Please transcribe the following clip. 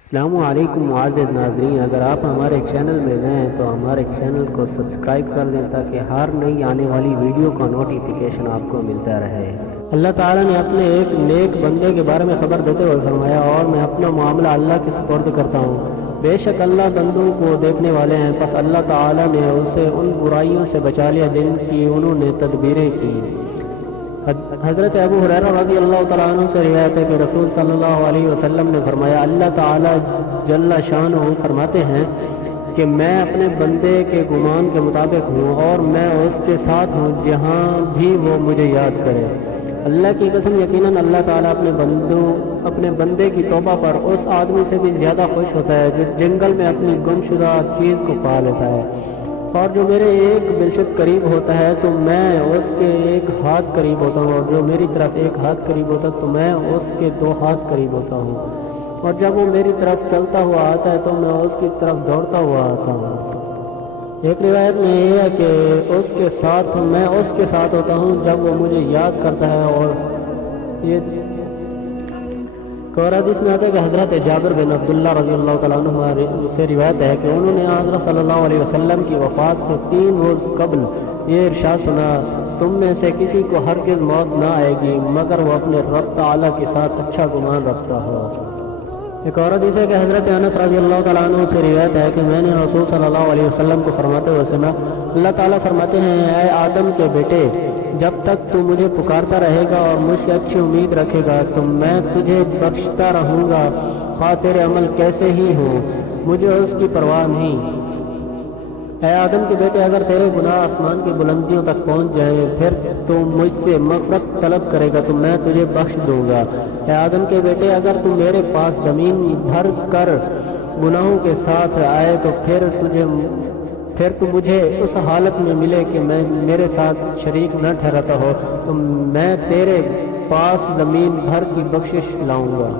السلام علیکم معزز ناظرین، اگر آپ ہمارے چینل میں نئے ہیں تو ہمارے چینل کو سبسکرائب کر دیں تاکہ ہر نئی آنے والی ویڈیو کا نوٹیفیکیشن آپ کو ملتا رہے۔ اللہ تعالیٰ نے اپنے ایک نیک بندے کے بارے میں خبر دیتے ہوئے فرمایا، اور میں اپنا معاملہ اللہ کے سپرد کرتا ہوں، بے شک اللہ بندوں کو دیکھنے والے ہیں۔ پس اللہ تعالیٰ نے اسے ان برائیوں سے بچا لیا جن کی انہوں نے تدبیریں کی۔ حضرت ابو ہریرہ رضی اللہ تعالیٰ عنہ سے روایت ہے کہ رسول صلی اللہ علیہ وسلم نے فرمایا، اللہ تعالیٰ جل شانہ فرماتے ہیں کہ میں اپنے بندے کے گمان کے مطابق ہوں اور میں اس کے ساتھ ہوں جہاں بھی وہ مجھے یاد کرے۔ اللہ کی قسم، یقیناً اللہ تعالیٰ اپنے بندے کی توبہ پر اس آدمی سے بھی زیادہ خوش ہوتا ہے جو جنگل میں اپنی گمشدہ چیز کو پا لیتا ہے، اور جو میرے ایک بالشک قریب ہوتا ہے تو میں اس کے ایک ہاتھ قریب ہوتا ہوں، اور جو میری طرف ایک ہاتھ قریب ہوتا ہے تو میں اس کے دو ہاتھ قریب ہوتا ہوں، اور جب وہ میری طرف چلتا ہوا آتا ہے تو میں اس کی طرف دوڑتا ہوا آتا ہوں۔ ایک روایت میں یہ ہے کہ میں اس کے ساتھ ہوتا ہوں جب وہ مجھے یاد کرتا ہے۔ اور یہ حدیث میں آتا ہے کہ حضرت جابر بن عبداللہ رضی اللہ تعالیٰ عنہ سے روایت ہے کہ انہوں نے حضرت صلی اللہ علیہ وسلم کی وفات سے 3 روز قبل یہ ارشاد سنا، تم میں سے کسی کو ہرگز موت نہ آئے گی مگر وہ اپنے رب تعالیٰ کے ساتھ اچھا گمان رکھتا ہو۔ ایک اور حدیث ہے کہ حضرت انس رضی اللہ تعالیٰ عنہ سے روایت ہے کہ میں نے رسول صلی اللہ علیہ وسلم کو فرماتے ہوئے سنا، اللہ تعالیٰ فرماتے ہیں، اے آدم کے بیٹے، جب تک تو مجھے پکارتا رہے گا اور مجھ سے اچھی امید رکھے گا تو میں تجھے بخشتا رہوں گا، خواہ تیرے عمل کیسے ہی ہوں، مجھے اس کی پرواہ نہیں۔ اے آدم کے بیٹے، اگر تیرے گناہ آسمان کی بلندیوں تک پہنچ جائیں پھر تو مجھ سے مغفرت طلب کرے گا تو میں تجھے بخش دوں گا۔ اے آدم کے بیٹے، اگر تو میرے پاس زمین بھر کر گناہوں کے ساتھ آئے تو پھر تو مجھے اس حالت میں ملے کہ میں میرے ساتھ شریک نہ ٹھہراتا ہو تو میں تیرے پاس زمین بھر کی بخشش لاؤں گا۔